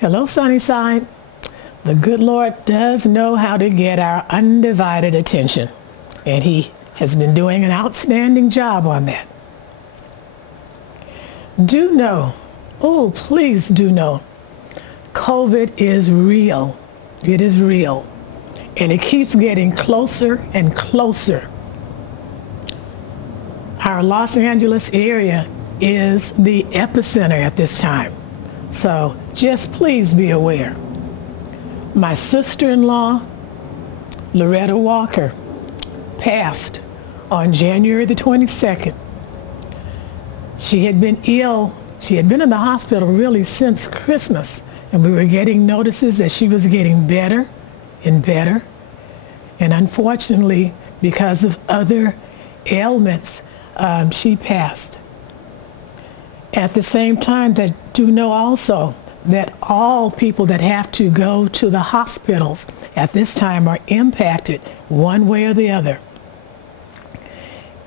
Hello, Sunnyside. The good Lord does know how to get our undivided attention, and He has been doing an outstanding job on that. Do know, oh, please do know, COVID is real. It is real, and it keeps getting closer and closer. Our Los Angeles area is the epicenter at this time, so just please be aware. My sister-in-law, Loretta Walker, passed on January the 22nd. She had been ill. She had been in the hospital really since Christmas, and we were getting notices that she was getting better and better. And unfortunately, because of other ailments, she passed. At the same time, that do know also that all people that have to go to the hospitals at this time are impacted one way or the other.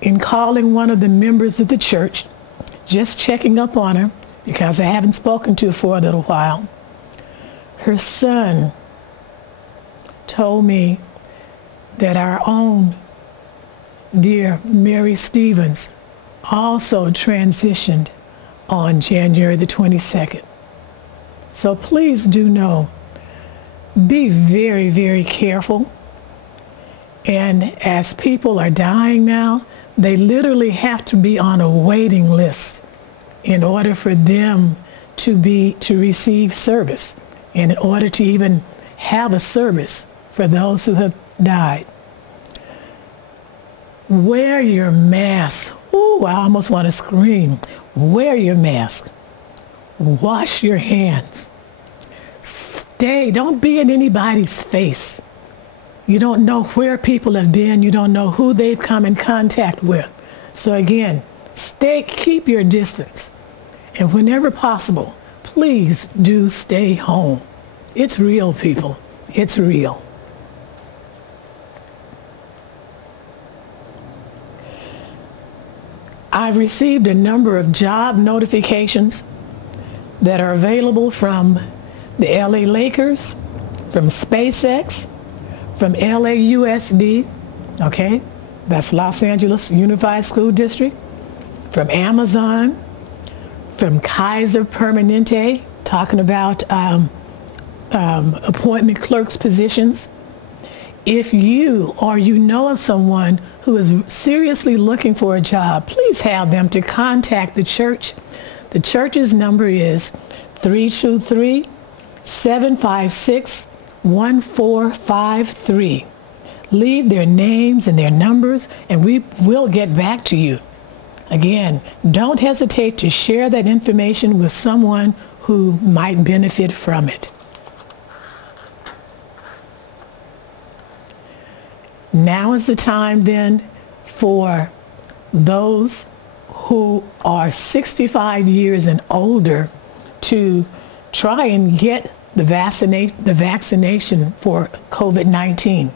In calling one of the members of the church, just checking up on her, because I haven't spoken to her for a little while, her son told me that our own dear Mary Stevens also transitioned on January the 22nd. So please do know, be very, very careful. And as people are dying now, they literally have to be on a waiting list in order for them to receive service, and in order to even have a service for those who have died. Wear your mask. Ooh, I almost want to scream. Wear your mask. Wash your hands. Don't be in anybody's face. You don't know where people have been. You don't know who they've come in contact with. So again, keep your distance. And whenever possible, please do stay home. It's real, people. It's real. I've received a number of job notifications that are available from the LA Lakers, from SpaceX, from LAUSD, okay, that's Los Angeles Unified School District, from Amazon, from Kaiser Permanente, talking about appointment clerks positions. If you or you know of someone who is seriously looking for a job, please have them to contact the church. The church's number is 323-756-1453. Leave their names and their numbers, and we will get back to you. Again, don't hesitate to share that information with someone who might benefit from it. Now is the time then for those who are 65 years and older to try and get the vaccination for COVID-19.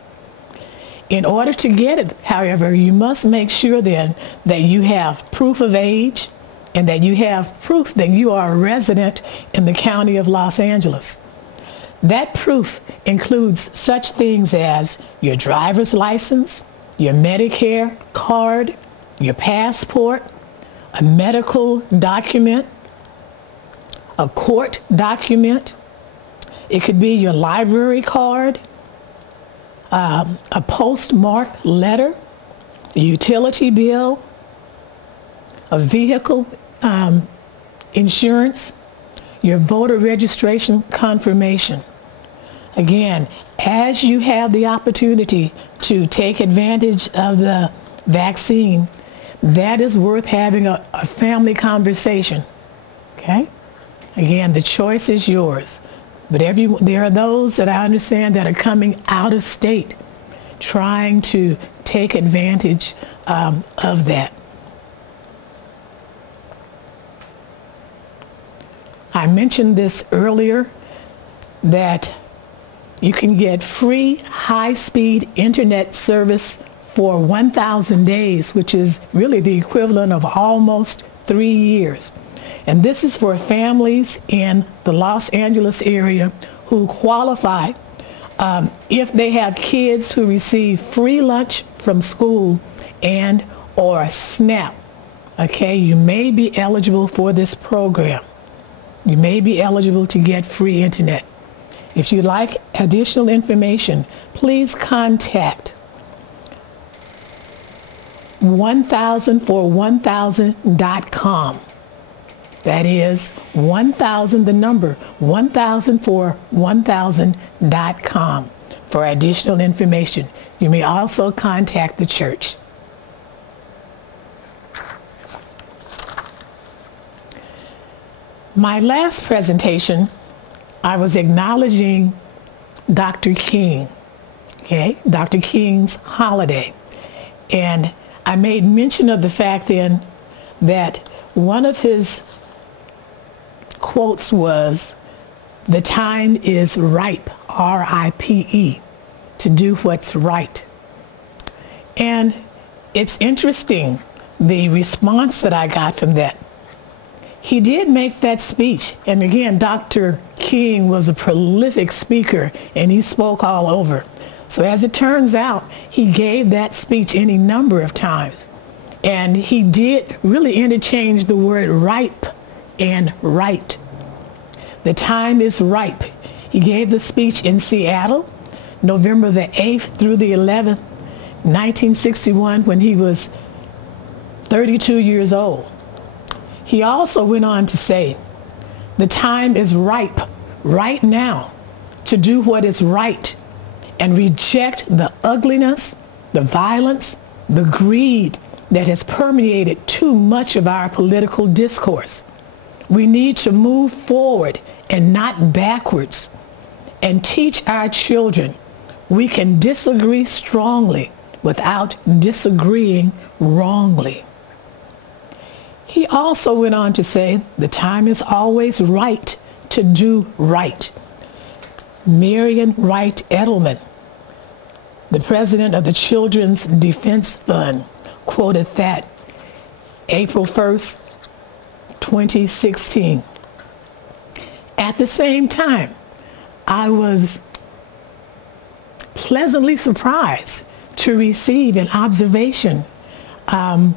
In order to get it, however, you must make sure then that you have proof of age and that you have proof that you are a resident in the county of Los Angeles. That proof includes such things as your driver's license, your Medicare card, your passport, a medical document, a court document. It could be your library card, a postmark letter, a utility bill, a vehicle insurance, your voter registration confirmation. Again, as you have the opportunity to take advantage of the vaccine, that is worth having a family conversation, okay? Again, the choice is yours. But there are those that I understand that are coming out of state trying to take advantage of that. I mentioned this earlier, that you can get free high-speed internet service for 1,000 days, which is really the equivalent of almost 3 years. And this is for families in the Los Angeles area who qualify if they have kids who receive free lunch from school and or SNAP. Okay, you may be eligible for this program. You may be eligible to get free internet. If you'd like additional information, please contact 1000for1000.com. That is 1000, the number 1000for1000.com for additional information. You may also contact the church. My last presentation, I was acknowledging Dr. King, okay, Dr. King's holiday. And I made mention of the fact then that one of his quotes was, "The time is ripe," R-I-P-E, to do what's right. And it's interesting, the response that I got from that. He did make that speech, and again, Dr. King was a prolific speaker, and he spoke all over. So as it turns out, he gave that speech any number of times, and he did really interchange the word ripe and right. The time is ripe. He gave the speech in Seattle, November the 8th through the 11th, 1961, when he was 32 years old. He also went on to say, the time is ripe right now to do what is right and reject the ugliness, the violence, the greed that has permeated too much of our political discourse. We need to move forward and not backwards and teach our children we can disagree strongly without disagreeing wrongly. He also went on to say, the time is always right to do right. Marian Wright Edelman, the president of the Children's Defense Fund, quoted that April 1st, 2016. At the same time, I was pleasantly surprised to receive an observation from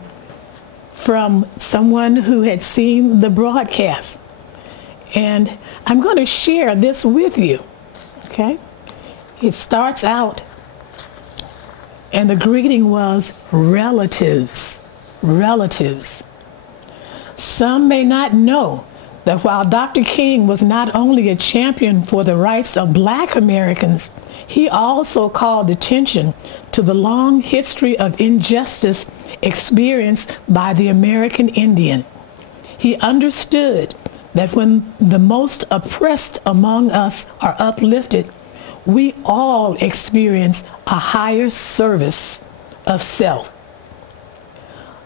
someone who had seen the broadcast. And I'm going to share this with you, okay? It starts out, and the greeting was relatives, relatives. Some may not know that while Dr. King was not only a champion for the rights of Black Americans, he also called attention to the long history of injustice experienced by the American Indian. He understood that when the most oppressed among us are uplifted, we all experience a higher service of self.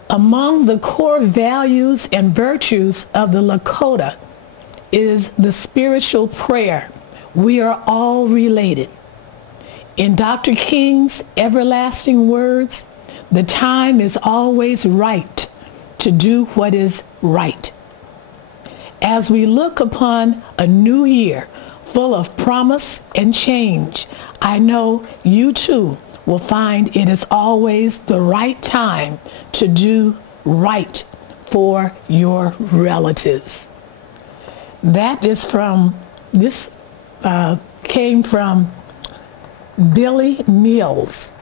Among the core values and virtues of the Lakota is the spiritual prayer, "We are all related." In Dr. King's everlasting words, the time is always right to do what is right. As we look upon a new year full of promise and change, I know you too will find it is always the right time to do right for your relatives. That is from, this came from Billy Mills.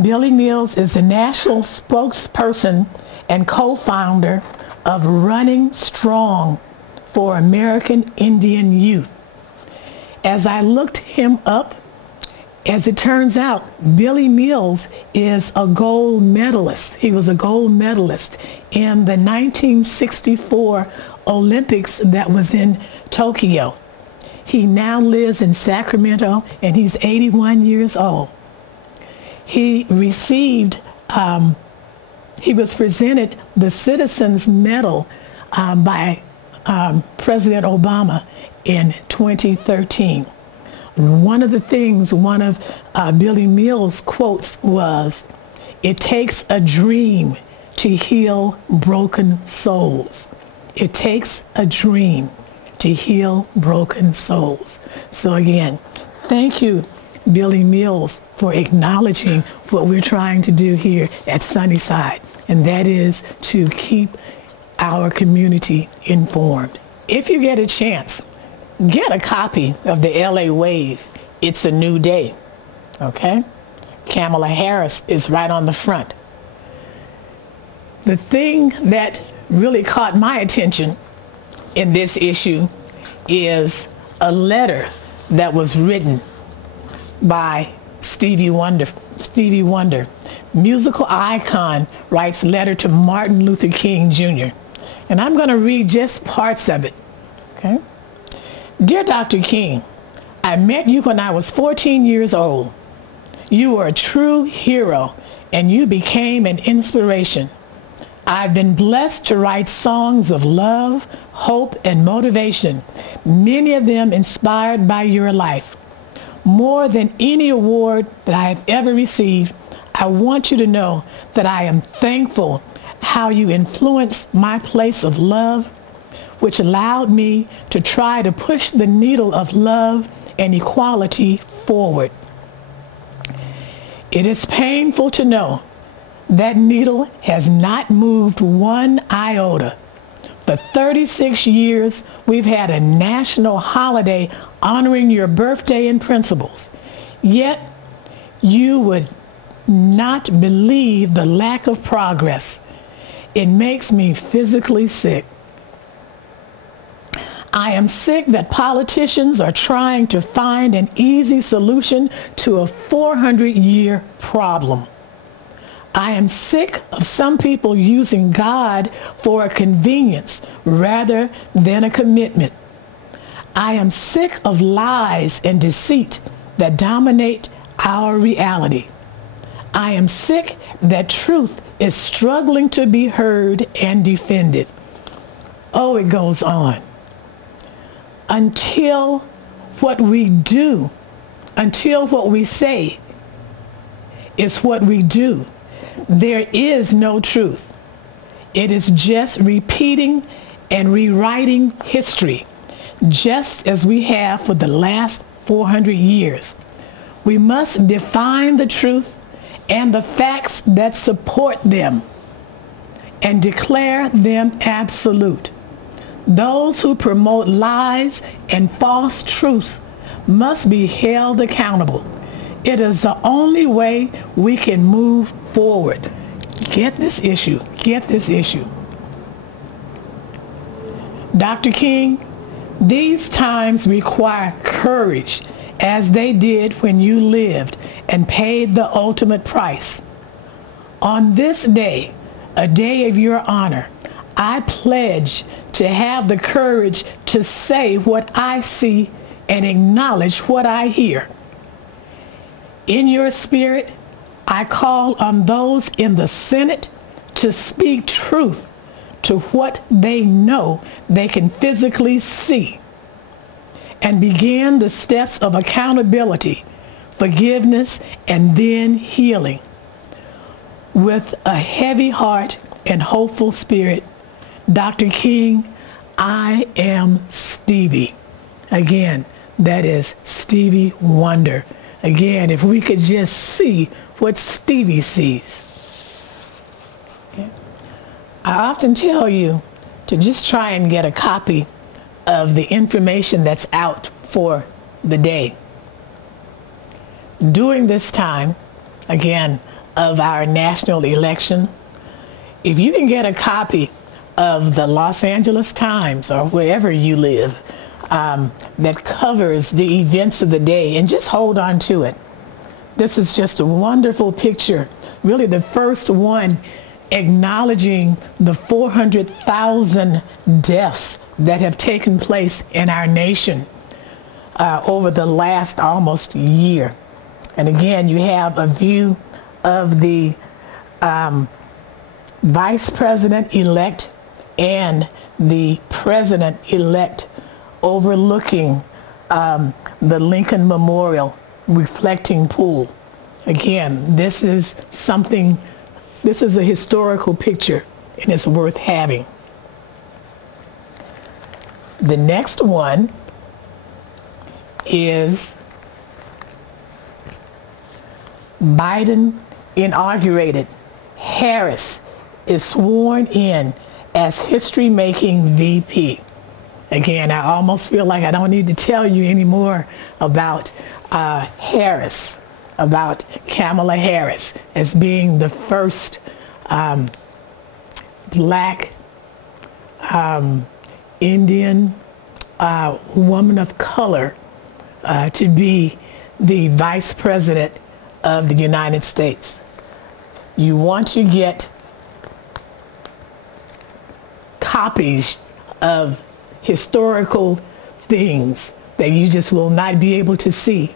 Billy Mills is the national spokesperson and co-founder of Running Strong for American Indian Youth. As I looked him up, as it turns out, Billy Mills is a gold medalist. He was a gold medalist in the 1964 Olympics that was in Tokyo. He now lives in Sacramento, and he's 81 years old. He received, he was presented the Citizens Medal by President Obama in 2013. One of the things, one of Billy Mills' quotes was, "It takes a dream to heal broken souls." It takes a dream to heal broken souls. So again, thank you, Billy Mills, for acknowledging what we're trying to do here at Sunnyside, and that is to keep our community informed. If you get a chance, get a copy of the LA Wave, It's a New Day, okay? Kamala Harris is right on the front. The thing that really caught my attention in this issue is a letter that was written by Stevie Wonder. Stevie Wonder, musical icon, writes letter to Martin Luther King Jr. And I'm going to read just parts of it. Okay? Dear Dr. King, I met you when I was 14 years old. You were a true hero, and you became an inspiration. I've been blessed to write songs of love, hope, and motivation, many of them inspired by your life. More than any award that I have ever received, I want you to know that I am thankful how you influenced my place of love, which allowed me to try to push the needle of love and equality forward. It is painful to know that needle has not moved one iota. For 36 years, we've had a national holiday honoring your birthday and principles. Yet, you would not believe the lack of progress. It makes me physically sick. I am sick that politicians are trying to find an easy solution to a 400-year problem. I am sick of some people using God for a convenience rather than a commitment. I am sick of lies and deceit that dominate our reality. I am sick that truth is struggling to be heard and defended. Oh, it goes on. Until what we do, until what we say is what we do, there is no truth. It is just repeating and rewriting history, just as we have for the last 400 years. We must define the truth and the facts that support them and declare them absolute. Those who promote lies and false truths must be held accountable. It is the only way we can move forward. Get this issue. Get this issue. Dr. King, these times require courage, as they did when you lived and paid the ultimate price. On this day, a day of your honor, I pledge to have the courage to say what I see and acknowledge what I hear. In your spirit, I call on those in the Senate to speak truth to what they know they can physically see and begin the steps of accountability, forgiveness, and then healing. With a heavy heart and hopeful spirit, Dr. King, I am Stevie. Again, that is Stevie Wonder. Again, if we could just see what Stevie sees. Okay. I often tell you to just try and get a copy of the information that's out for the day. During this time, again, of our national election, if you can get a copy of the Los Angeles Times or wherever you live that covers the events of the day, and just hold on to it. This is just a wonderful picture, really the first one acknowledging the 400,000 deaths that have taken place in our nation over the last almost year. And again, you have a view of the Vice President-elect and the President-elect overlooking the Lincoln Memorial reflecting pool. Again, this is a historical picture, and it's worth having. The next one is Biden inaugurated. Harris is sworn in as history-making VP. Again, I almost feel like I don't need to tell you anymore about Harris, about Kamala Harris as being the first black Indian woman of color to be the vice president of the United States. You want to get copies of historical things that you just will not be able to see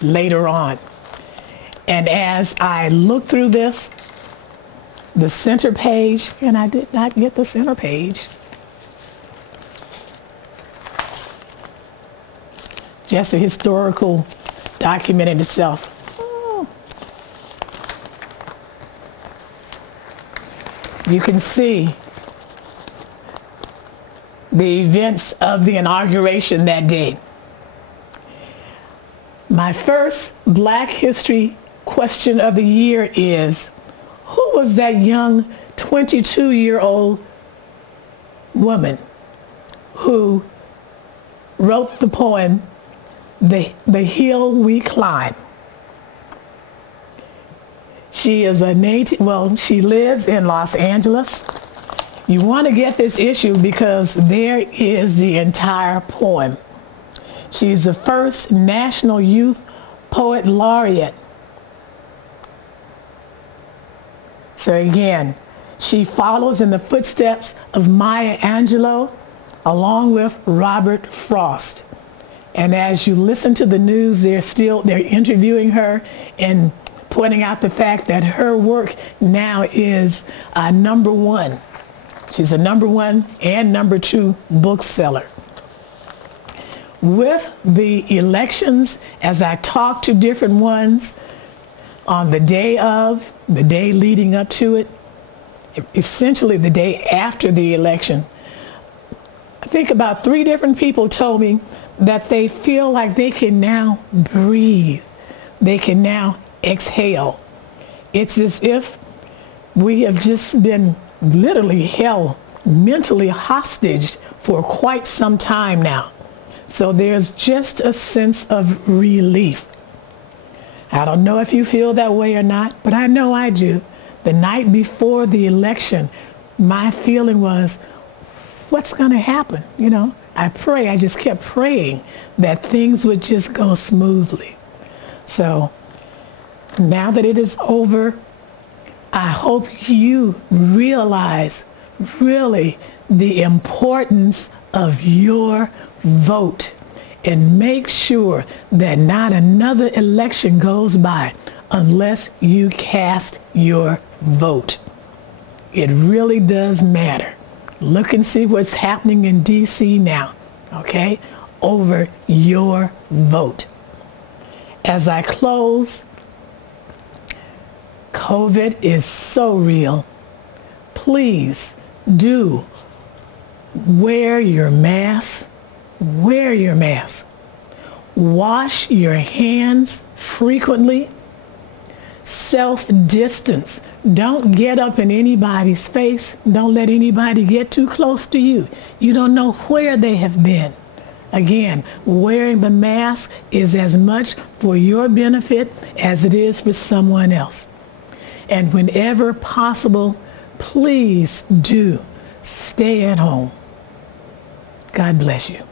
later on. And as I look through this, the center page, and I did not get the center page, just a historical document in itself. You can see the events of the inauguration that day. My first Black History question of the year is, who was that young 22-year-old woman who wrote the poem, The Hill We Climb? She is a native, well, she lives in Los Angeles. You want to get this issue because there is the entire poem. She's the first National Youth Poet Laureate. So again, she follows in the footsteps of Maya Angelou along with Robert Frost. And as you listen to the news, they're interviewing her and pointing out the fact that her work now is number one. She's a number one and number two bookseller. With the elections, as I talk to different ones on the day of, the day leading up to it, essentially the day after the election, I think about 3 different people told me that they feel like they can now breathe. They can now exhale. It's as if we have just been literally held mentally hostage for quite some time now. So there's just a sense of relief. I don't know if you feel that way or not, but I know I do. The night before the election, my feeling was, what's going to happen? You know, I just kept praying that things would just go smoothly. So now that it is over, I hope you realize really the importance of your vote, and make sure that not another election goes by unless you cast your vote. It really does matter. Look and see what's happening in DC now, okay, over your vote. As I close, COVID is so real. Please do wear your mask. Wear your mask. Wash your hands frequently. Self-distance. Don't get up in anybody's face. Don't let anybody get too close to you. You don't know where they have been. Again, wearing the mask is as much for your benefit as it is for someone else. And whenever possible, please do stay at home. God bless you.